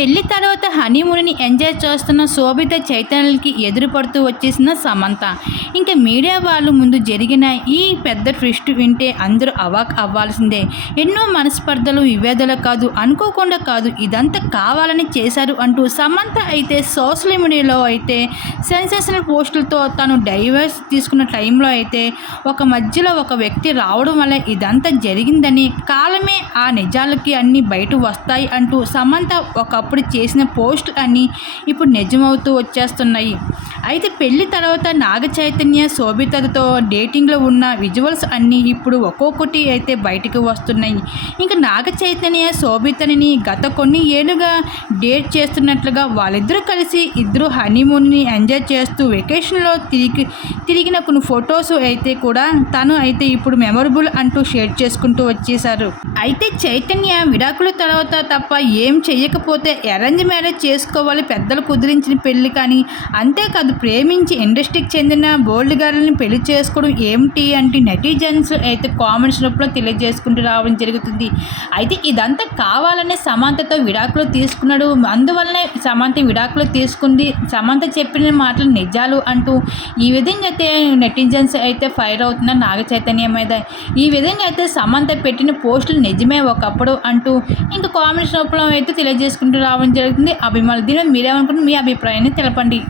పెళ్ళి తర్వాత హనీమూన్ని ఎంజాయ్ చేస్తున్న శోభిత చైతన్యకి ఎదురుపడుతూ వచ్చేసిన సమంత. ఇంకా మీడియా వాళ్ళు ముందు జరిగిన ఈ పెద్ద ట్విస్ట్ వింటే అందరూ అవాక్ అవ్వాల్సిందే. ఎన్నో మనస్పర్ధలు వివేదాలు కాదు అనుకోకుండా కాదు ఇదంతా కావాలని చేశారు అంటూ సమంత అయితే సోషల్ మీడియాలో అయితే సెన్సేషనల్ పోస్టులతో తను డైవర్స్ తీసుకున్న టైంలో అయితే ఒక మధ్యలో ఒక వ్యక్తి రావడం వల్ల ఇదంతా జరిగిందని కాలమే ఆ నిజాలకి అన్నీ బయట వస్తాయి అంటూ సమంత ఒక అప్పుడు చేసిన పోస్టులు అన్నీ ఇప్పుడు నిజమవుతూ వచ్చేస్తున్నాయి. అయితే పెళ్ళి తర్వాత నాగ చైతన్య శోభితలతో డేటింగ్లో ఉన్న విజువల్స్ అన్నీ ఇప్పుడు ఒక్కొక్కటి అయితే బయటకు వస్తున్నాయి. ఇంకా నాగ చైతన్య శోభితని గత కొన్ని ఏళ్ళుగా డేట్ చేస్తున్నట్లుగా వాళ్ళిద్దరూ కలిసి ఇద్దరు హనీమూన్ని ఎంజాయ్ చేస్తూ వెకేషన్లో తిరిగి తిరిగిన కొన్ని ఫొటోస్ అయితే కూడా తను అయితే ఇప్పుడు మెమొరబుల్ అంటూ షేర్ చేసుకుంటూ వచ్చేశారు. అయితే చైతన్య విడాకుల తర్వాత తప్ప ఏం చెయ్యకపోతే అరేంజ్ మ్యారేజ్ చేసుకోవాలి పెద్దలు కుదిరించిన పెళ్ళి కానీ అంతేకాదు ప్రేమించి ఇండస్ట్రీకి చెందిన బోల్డ్ గారిని పెళ్ళి చేసుకోవడం ఏమిటి అంటే నెటిజన్స్ అయితే కామెంట్స్ రూపంలో తెలియజేసుకుంటూ రావడం జరుగుతుంది. అయితే ఇదంతా కావాలనే సమాంతతో విడాకులు తీసుకున్నాడు. అందువల్లనే సమంత విడాకులు తీసుకుంది. సమంత చెప్పిన మాటలు నిజాలు అంటూ ఈ విధంగా అయితే నెటిజన్స్ అయితే ఫైర్ అవుతున్నారు నాగ చైతన్య మీద. ఈ విధంగా అయితే సమంత పెట్టిన పోస్టులు నిజమే ఒకప్పుడు అంటూ ఇంకా కామెంట్స్ రూపంలో అయితే తెలియజేసుకుంటూ రావడం జరుగుతుంది. అభిమానులు దీని మీరేమనుకుంటున్నారు? మీ అభిప్రాయాన్ని తెలపండి.